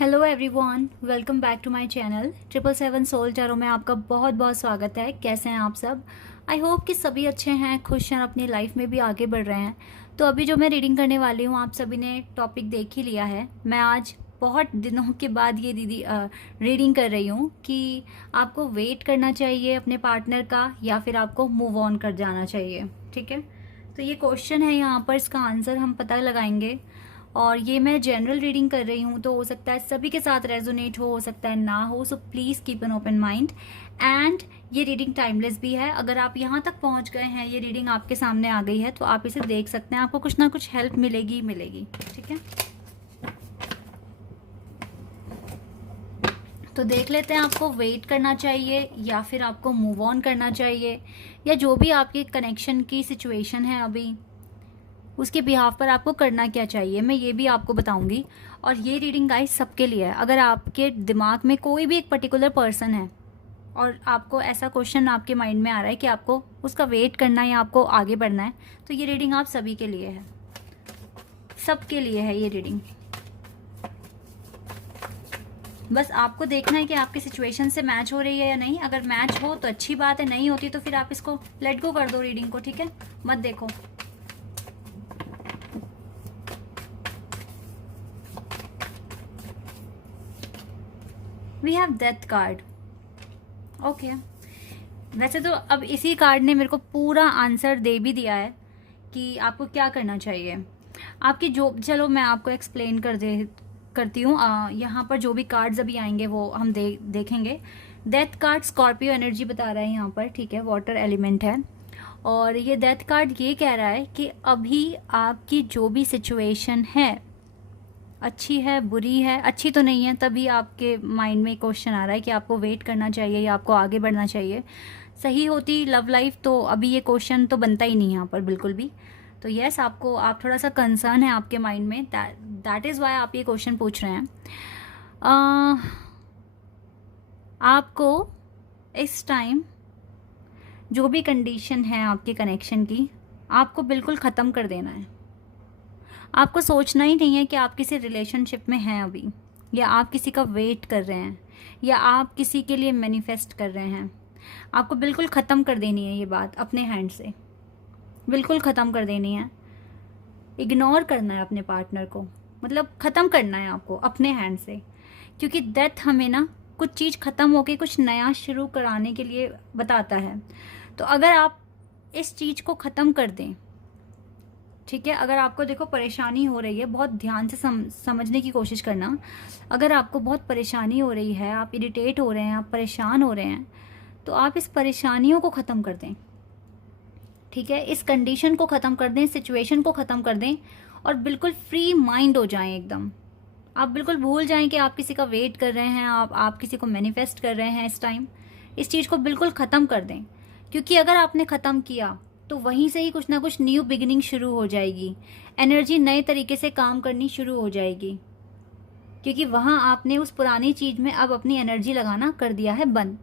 Hello everyone, welcome back to my channel 777 soul tarot में आपका बहुत बहुत स्वागत है। कैसे हैं आप सब? आई होप कि सभी अच्छे हैं, खुश हैं, अपनी लाइफ में भी आगे बढ़ रहे हैं। तो अभी जो मैं रीडिंग करने वाली हूँ, आप सभी ने टॉपिक देख ही लिया है। मैं आज बहुत दिनों के बाद ये रीडिंग कर रही हूँ कि आपको वेट करना चाहिए अपने पार्टनर का या फिर आपको मूव ऑन कर जाना चाहिए। ठीक है, तो ये क्वेश्चन है यहाँ पर, इसका आंसर हम पता लगाएंगे। और ये मैं जनरल रीडिंग कर रही हूँ, तो हो सकता है सभी के साथ रेजोनेट हो सकता है ना हो। So please keep an open mind. And ये रीडिंग टाइमलेस भी है। अगर आप यहाँ तक पहुँच गए हैं, ये रीडिंग आपके सामने आ गई है, तो आप इसे देख सकते हैं। आपको कुछ ना कुछ हेल्प मिलेगी मिलेगी। ठीक है, तो देख लेते हैं आपको वेट करना चाहिए या फिर आपको मूव ऑन करना चाहिए, या जो भी आपके कनेक्शन की सिचुएशन है अभी, उसके बिहाफ पर आपको करना क्या चाहिए, मैं ये भी आपको बताऊंगी। और ये रीडिंग गाइस सबके लिए है। अगर आपके दिमाग में कोई भी एक पर्टिकुलर पर्सन है और आपको ऐसा क्वेश्चन आपके माइंड में आ रहा है कि आपको उसका वेट करना है या आपको आगे बढ़ना है, तो ये रीडिंग आप सभी के लिए है, सबके लिए है ये रीडिंग। बस आपको देखना है कि आपकी सिचुएशन से मैच हो रही है या नहीं। अगर मैच हो तो अच्छी बात है, नहीं होती तो फिर आप इसको लेट गो कर दो रीडिंग को। ठीक है, मत देखो। We have death card. Okay, वैसे तो अब इसी कार्ड ने मेरे को पूरा आंसर दे भी दिया है कि आपको क्या करना चाहिए। आपकी जो, चलो मैं आपको एक्सप्लेन करती हूँ। यहाँ पर जो भी कार्ड्स अभी आएंगे वो हम देखेंगे। डेथ कार्ड स्कॉर्पियो एनर्जी बता रहा है यहाँ पर। ठीक है, वाटर एलिमेंट है। और ये डेथ कार्ड ये कह रहा है कि अभी आपकी जो भी सिचुएशन है, अच्छी है बुरी है, अच्छी तो नहीं है, तभी आपके माइंड में क्वेश्चन आ रहा है कि आपको वेट करना चाहिए या आपको आगे बढ़ना चाहिए। सही होती लव लाइफ तो अभी ये क्वेश्चन तो बनता ही नहीं यहाँ पर बिल्कुल भी। तो यस, आप थोड़ा सा कंसर्न है आपके माइंड में, दैट इज़ वाई आप ये क्वेश्चन पूछ रहे हैं। आपको इस टाइम जो भी कंडीशन है आपके कनेक्शन की, आपको बिल्कुल ख़त्म कर देना है। आपको सोचना ही नहीं है कि आप किसी रिलेशनशिप में हैं अभी, या आप किसी का वेट कर रहे हैं, या आप किसी के लिए मैनिफेस्ट कर रहे हैं। आपको बिल्कुल ख़त्म कर देनी है ये बात अपने हैंड से, बिल्कुल ख़त्म कर देनी है। इग्नोर करना है अपने पार्टनर को, मतलब ख़त्म करना है आपको अपने हैंड से। क्योंकि डेथ हमें ना कुछ चीज़ ख़त्म होके कुछ नया शुरू कराने के लिए बताता है। तो अगर आप इस चीज़ को ख़त्म कर दें, ठीक है, अगर आपको देखो परेशानी हो रही है, बहुत ध्यान से समझने की कोशिश करना। अगर आपको बहुत परेशानी हो रही है, आप इरिटेट हो रहे हैं, आप परेशान हो रहे हैं, तो आप इस परेशानियों को ख़त्म कर दें। ठीक है, इस कंडीशन को ख़त्म कर दें, सिचुएशन को ख़त्म कर दें, और बिल्कुल फ्री माइंड हो जाएं एकदम। आप बिल्कुल भूल जाएं कि आप किसी का वेट कर रहे हैं, आप किसी को मैनिफेस्ट कर रहे हैं इस टाइम। इस चीज़ को बिल्कुल ख़त्म कर दें, क्योंकि अगर आपने ख़त्म किया तो वहीं से ही कुछ ना कुछ न्यू बिगिनिंग शुरू हो जाएगी। एनर्जी नए तरीके से काम करनी शुरू हो जाएगी, क्योंकि वहाँ आपने उस पुरानी चीज़ में अब अपनी एनर्जी लगाना कर दिया है बंद।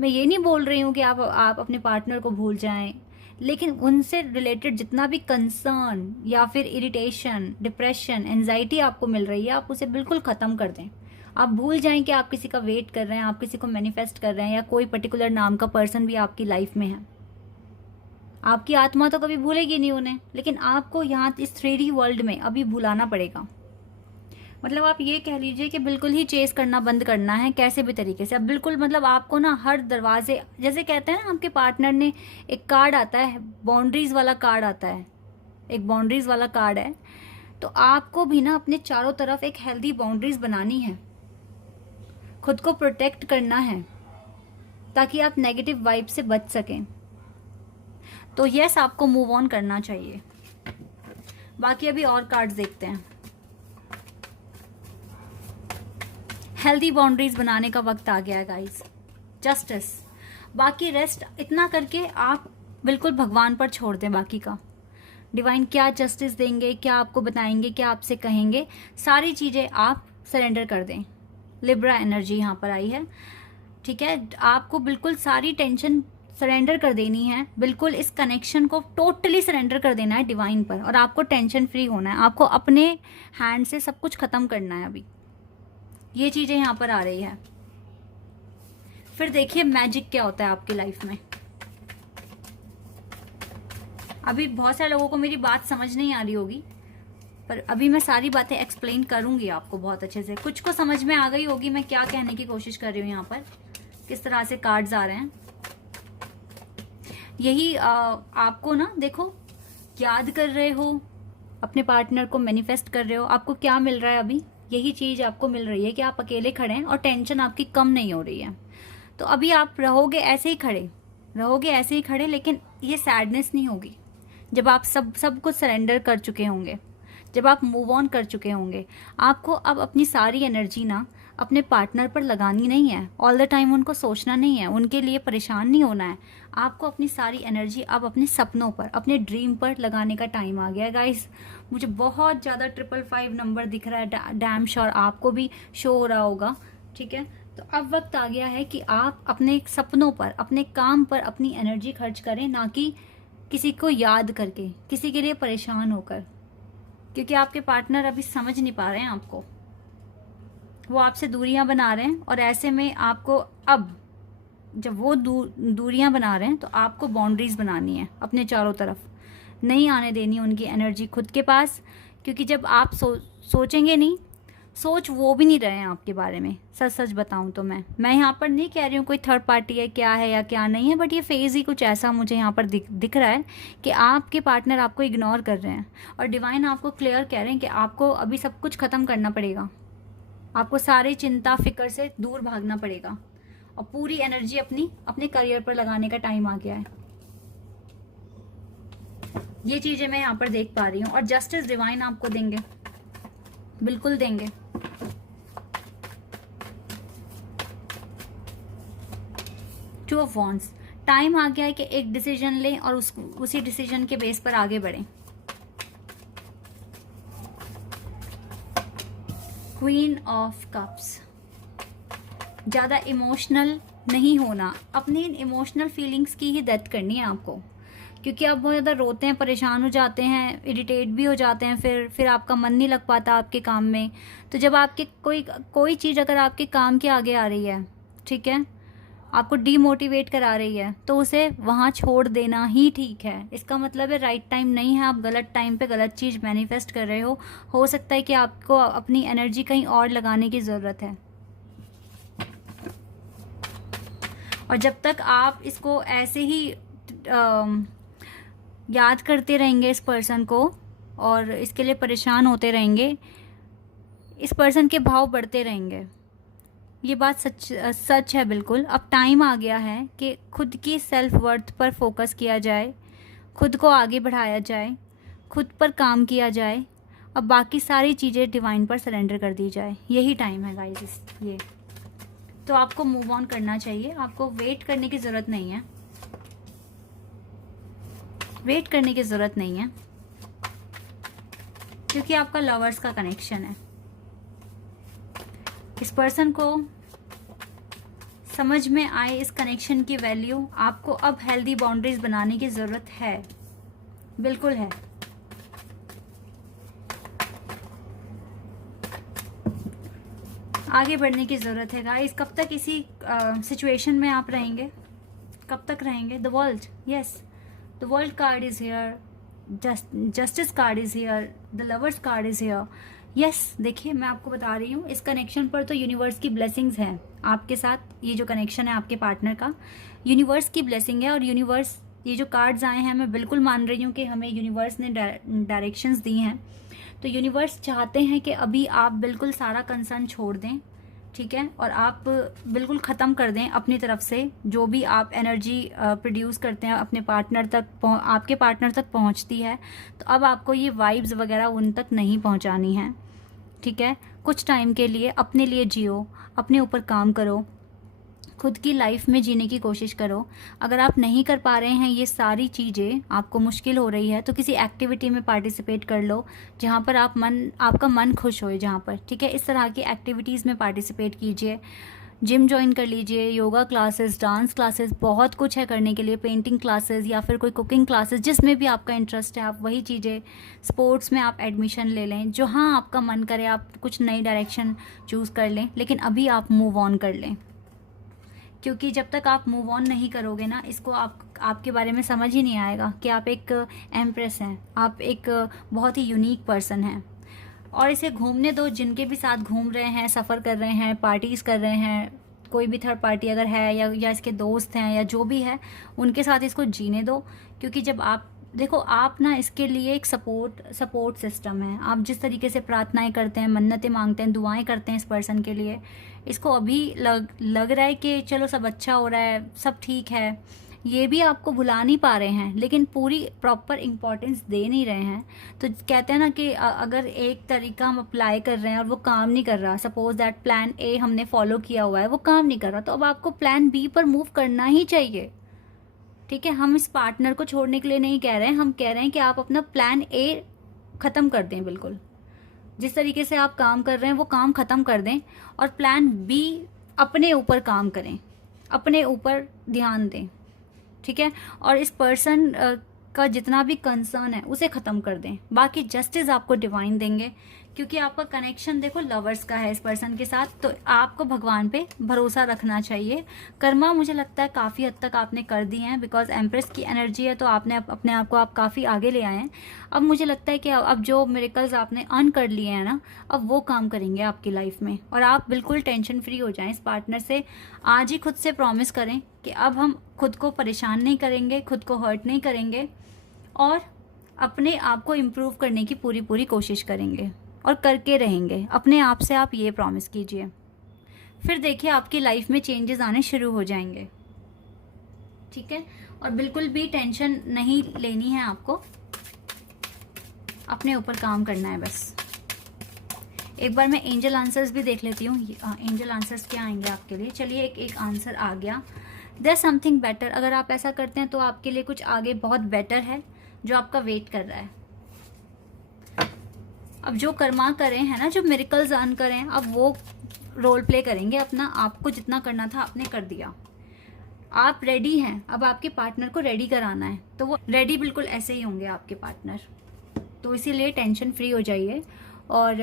मैं ये नहीं बोल रही हूँ कि आप अपने पार्टनर को भूल जाएं, लेकिन उनसे रिलेटेड जितना भी कंसर्न या फिर इरिटेशन, डिप्रेशन, एंजाइटी आपको मिल रही है, आप उसे बिल्कुल ख़त्म कर दें। आप भूल जाएं कि आप किसी का वेट कर रहे हैं, आप किसी को मैनिफेस्ट कर रहे हैं, या कोई पर्टिकुलर नाम का पर्सन भी आपकी लाइफ में है। आपकी आत्मा तो कभी भूलेगी नहीं उन्हें, लेकिन आपको यहाँ इस 3D वर्ल्ड में अभी भुलाना पड़ेगा। मतलब आप ये कह लीजिए कि बिल्कुल ही चेस करना बंद करना है, कैसे भी तरीके से। अब बिल्कुल मतलब आपको ना हर दरवाजे, जैसे कहते हैं ना, आपके पार्टनर ने एक कार्ड आता है, बाउंड्रीज वाला कार्ड आता है, एक बाउंड्रीज वाला कार्ड है, तो आपको भी ना अपने चारों तरफ एक हेल्दी बाउंड्रीज बनानी है, खुद को प्रोटेक्ट करना है, ताकि आप नेगेटिव वाइब से बच सकें। तो यस, आपको मूव ऑन करना चाहिए। बाकी अभी और कार्ड्स देखते हैं। हेल्दी बाउंड्रीज बनाने का वक्त आ गया है गाइस, जस्टिस। बाकी रेस्ट इतना करके आप बिल्कुल भगवान पर छोड़ दें बाकी का। डिवाइन क्या जस्टिस देंगे, क्या आपको बताएंगे, क्या आपसे कहेंगे, सारी चीज़ें आप सरेंडर कर दें। लिब्रा एनर्जी यहाँ पर आई है। ठीक है, आपको बिल्कुल सारी टेंशन सरेंडर कर देनी है, बिल्कुल इस कनेक्शन को टोटली सरेंडर कर देना है डिवाइन पर, और आपको टेंशन फ्री होना है। आपको अपने हैंड से सब कुछ ख़त्म करना है अभी। ये चीज़ें यहाँ पर आ रही है। फिर देखिए मैजिक क्या होता है आपकी लाइफ में। अभी बहुत सारे लोगों को मेरी बात समझ नहीं आ रही होगी, पर अभी मैं सारी बातें एक्सप्लेन करूंगी आपको बहुत अच्छे से। कुछ को समझ में आ गई होगी मैं क्या कहने की कोशिश कर रही हूँ यहाँ पर, किस तरह से कार्ड्स आ रहे हैं। यही आपको ना देखो, याद कर रहे हो अपने पार्टनर को, मैनिफेस्ट कर रहे हो, आपको क्या मिल रहा है अभी, यही चीज आपको मिल रही है कि आप अकेले खड़े हैं और टेंशन आपकी कम नहीं हो रही है। तो अभी आप रहोगे ऐसे ही खड़े, रहोगे ऐसे ही खड़े, लेकिन ये सैडनेस नहीं होगी जब आप सब कुछ सरेंडर कर चुके होंगे, जब आप मूव ऑन कर चुके होंगे। आपको अब अपनी सारी एनर्जी ना अपने पार्टनर पर लगानी नहीं है, ऑल द टाइम उनको सोचना नहीं है, उनके लिए परेशान नहीं होना है। आपको अपनी सारी एनर्जी अब अपने सपनों पर, अपने ड्रीम पर लगाने का टाइम आ गया है गाइस। मुझे बहुत ज़्यादा 555 नंबर दिख रहा है, डैम श्योर आपको भी शो हो रहा होगा, ठीक है। तो अब वक्त आ गया है कि आप अपने सपनों पर, अपने काम पर अपनी एनर्जी खर्च करें, ना कि किसी को याद करके, किसी के लिए परेशान होकर, क्योंकि आपके पार्टनर अभी समझ नहीं पा रहे हैं आपको, वो आपसे दूरियां बना रहे हैं। और ऐसे में आपको अब जब वो दूरियां बना रहे हैं तो आपको बाउंड्रीज बनानी है अपने चारों तरफ, नहीं आने देनी उनकी एनर्जी खुद के पास। क्योंकि जब आप सोचेंगे नहीं, सोच वो भी नहीं रहे हैं आपके बारे में। सच सच बताऊं तो मैं यहाँ पर नहीं कह रही हूँ कोई थर्ड पार्टी है क्या है या क्या नहीं है, बट ये फेज़ ही कुछ ऐसा मुझे यहाँ पर दिख रहा है कि आपके पार्टनर आपको इग्नोर कर रहे हैं और डिवाइन आपको क्लियर कह रहे हैं कि आपको अभी सब कुछ ख़त्म करना पड़ेगा, आपको सारी चिंता फिक्र से दूर भागना पड़ेगा और पूरी एनर्जी अपने करियर पर लगाने का टाइम आ गया है। ये चीज़ें मैं यहाँ पर देख पा रही हूँ और जस्टिस डिवाइन आपको देंगे, बिल्कुल देंगे। टू ऑफ वॉन्ड्स, टाइम आ गया है कि एक डिसीजन लें और उसी डिसीजन के बेस पर आगे बढ़ें। क्वीन ऑफ कप्स, ज़्यादा इमोशनल नहीं होना, अपनी इन इमोशनल फीलिंग्स की ही डेथ करनी है आपको, क्योंकि आप बहुत ज़्यादा रोते हैं, परेशान हो जाते हैं, इरिटेट भी हो जाते हैं, फिर आपका मन नहीं लग पाता आपके काम में। तो जब आपके कोई चीज़ अगर आपके काम के आगे आ रही है, ठीक है, आपको डीमोटिवेट करा रही है, तो उसे वहाँ छोड़ देना ही ठीक है। इसका मतलब है राइट टाइम नहीं है, आप गलत टाइम पे गलत चीज़ मैनिफेस्ट कर रहे हो सकता है कि आपको अपनी एनर्जी कहीं और लगाने की ज़रूरत है। और जब तक आप इसको ऐसे ही याद करते रहेंगे इस पर्सन को और इसके लिए परेशान होते रहेंगे, इस पर्सन के भाव बढ़ते रहेंगे। ये बात सच है बिल्कुल। अब टाइम आ गया है कि खुद की सेल्फ वर्थ पर फोकस किया जाए, खुद को आगे बढ़ाया जाए, खुद पर काम किया जाए, अब बाकी सारी चीज़ें डिवाइन पर सरेंडर कर दी जाए। यही टाइम है गाइस। ये तो आपको मूव ऑन करना चाहिए, आपको वेट करने की ज़रूरत नहीं है, वेट करने की ज़रूरत नहीं है, क्योंकि आपका लवर्स का कनेक्शन है। इस पर्सन को समझ में आए इस कनेक्शन की वैल्यू, आपको अब हेल्दी बाउंड्रीज बनाने की ज़रूरत है, बिल्कुल है। आगे बढ़ने की ज़रूरत है गाइस। कब तक इसी सिचुएशन में आप रहेंगे, कब तक रहेंगे? The world, yes, the world card is here, justice card is here, the lovers card is here. Yes, देखिए मैं आपको बता रही हूँ इस कनेक्शन पर तो यूनिवर्स की ब्लेसिंग्स हैं आपके साथ। ये जो कनेक्शन है आपके पार्टनर का, यूनिवर्स की ब्लेसिंग है। और यूनिवर्स, ये जो कार्ड्स आए हैं, मैं बिल्कुल मान रही हूँ कि हमें यूनिवर्स ने डायरेक्शंस दी हैं। तो यूनिवर्स चाहते हैं कि अभी आप बिल्कुल सारा कंसर्न छोड़ दें, ठीक है, और आप बिल्कुल ख़त्म कर दें अपनी तरफ से जो भी आप एनर्जी प्रोड्यूस करते हैं अपने पार्टनर तक, आपके पार्टनर तक पहुंचती है। तो अब आपको ये वाइब्स वगैरह उन तक नहीं पहुंचानी है, ठीक है। कुछ टाइम के लिए अपने लिए जियो, अपने ऊपर काम करो, खुद की लाइफ में जीने की कोशिश करो। अगर आप नहीं कर पा रहे हैं ये सारी चीज़ें, आपको मुश्किल हो रही है, तो किसी एक्टिविटी में पार्टिसिपेट कर लो जहाँ पर आपका मन खुश होए, जहाँ पर, ठीक है, इस तरह की एक्टिविटीज़ में पार्टिसिपेट कीजिए। जिम ज्वाइन कर लीजिए, योगा क्लासेस, डांस क्लासेस, बहुत कुछ है करने के लिए, पेंटिंग क्लासेस या फिर कोई कुकिंग क्लासेस, जिसमें भी आपका इंटरेस्ट है आप वही चीज़ें, स्पोर्ट्स में आप एडमिशन ले लें, जो हाँ आपका मन करे आप कुछ नई डायरेक्शन चूज़ कर लें, लेकिन अभी आप मूव ऑन कर लें। क्योंकि जब तक आप मूव ऑन नहीं करोगे ना, इसको आपके बारे में समझ ही नहीं आएगा कि आप एक एम्प्रेस हैं, आप एक बहुत ही यूनिक पर्सन हैं। और इसे घूमने दो, जिनके भी साथ घूम रहे हैं, सफ़र कर रहे हैं, पार्टीज़ कर रहे हैं, कोई भी थर्ड पार्टी अगर है या इसके दोस्त हैं या जो भी है, उनके साथ इसको जीने दो। क्योंकि जब आप देखो, आप ना इसके लिए एक सपोर्ट सिस्टम है। आप जिस तरीके से प्रार्थनाएं करते हैं, मन्नतें मांगते हैं, दुआएं करते हैं इस पर्सन के लिए, इसको अभी लग रहा है कि चलो सब अच्छा हो रहा है, सब ठीक है, ये भी आपको भुला नहीं पा रहे हैं, लेकिन पूरी प्रॉपर इम्पोर्टेंस दे नहीं रहे हैं। तो कहते हैं ना कि अगर एक तरीका हम अप्लाई कर रहे हैं और वो काम नहीं कर रहा, सपोज दैट प्लान ए हमने फॉलो किया हुआ है, वो काम नहीं कर रहा, तो अब आपको प्लान बी पर मूव करना ही चाहिए। ठीक है, हम इस पार्टनर को छोड़ने के लिए नहीं कह रहे हैं, हम कह रहे हैं कि आप अपना प्लान ए ख़त्म कर दें। बिल्कुल जिस तरीके से आप काम कर रहे हैं वो काम ख़त्म कर दें और प्लान बी अपने ऊपर काम करें, अपने ऊपर ध्यान दें। ठीक है, और इस पर्सन का जितना भी कंसर्न है उसे ख़त्म कर दें। बाकी जस्टिस आपको डिवाइन देंगे, क्योंकि आपका कनेक्शन देखो लवर्स का है इस पर्सन के साथ, तो आपको भगवान पे भरोसा रखना चाहिए। कर्मा मुझे लगता है काफ़ी हद तक आपने कर दिए हैं, बिकॉज एम्प्रेस की एनर्जी है, तो आपने अपने आप को आप काफ़ी आगे ले आए हैं। अब मुझे लगता है कि अब जो मिरेकल्स आपने अर्न कर लिए हैं ना, अब वो काम करेंगे आपकी लाइफ में, और आप बिल्कुल टेंशन फ्री हो जाएं इस पार्टनर से। आज ही खुद से प्रॉमिस करें कि अब हम खुद को परेशान नहीं करेंगे, खुद को हर्ट नहीं करेंगे, और अपने आप को इम्प्रूव करने की पूरी कोशिश करेंगे और करके रहेंगे। अपने आप से आप ये प्रॉमिस कीजिए, फिर देखिए आपकी लाइफ में चेंजेस आने शुरू हो जाएंगे। ठीक है, और बिल्कुल भी टेंशन नहीं लेनी है आपको, अपने ऊपर काम करना है बस। एक बार मैं एंजल आंसर्स भी देख लेती हूँ, एंजल आंसर्स क्या आएंगे आपके लिए। चलिए, एक आंसर आ गया, देयर समथिंग बेटर। अगर आप ऐसा करते हैं तो आपके लिए कुछ आगे बहुत बेटर है जो आपका वेट कर रहा है। अब जो कर्मा करें है ना, जो मिरेकल्स अर्न करें, अब वो रोल प्ले करेंगे अपना। आपको जितना करना था आपने कर दिया, आप रेडी हैं। अब आपके पार्टनर को रेडी कराना है, तो वो रेडी बिल्कुल ऐसे ही होंगे आपके पार्टनर। तो इसीलिए टेंशन फ्री हो जाइए। और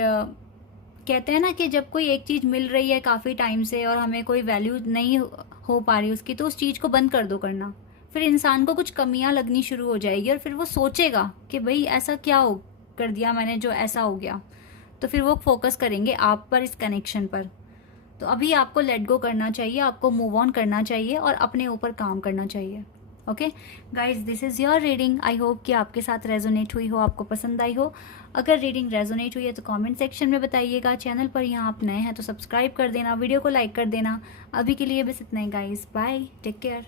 कहते हैं ना कि जब कोई एक चीज़ मिल रही है काफ़ी टाइम से और हमें कोई वैल्यू नहीं हो पा रही उसकी, तो उस चीज़ को बंद कर दो करना। फिर इंसान को कुछ कमियां लगनी शुरू हो जाएगी और फिर वो सोचेगा कि भाई ऐसा क्या हो कर दिया मैंने जो ऐसा हो गया, तो फिर वो फोकस करेंगे आप पर, इस कनेक्शन पर। तो अभी आपको लेट गो करना चाहिए, आपको मूव ऑन करना चाहिए और अपने ऊपर काम करना चाहिए। Okay guys, this is your reading. I hope कि आपके साथ रेजोनेट हुई हो, आपको पसंद आई हो। अगर रीडिंग रेजोनेट हुई है तो कमेंट सेक्शन में बताइएगा। चैनल पर यहाँ आप नए हैं तो सब्सक्राइब कर देना, वीडियो को लाइक कर देना। अभी के लिए बस इतना ही गाइज, बाय, टेक केयर।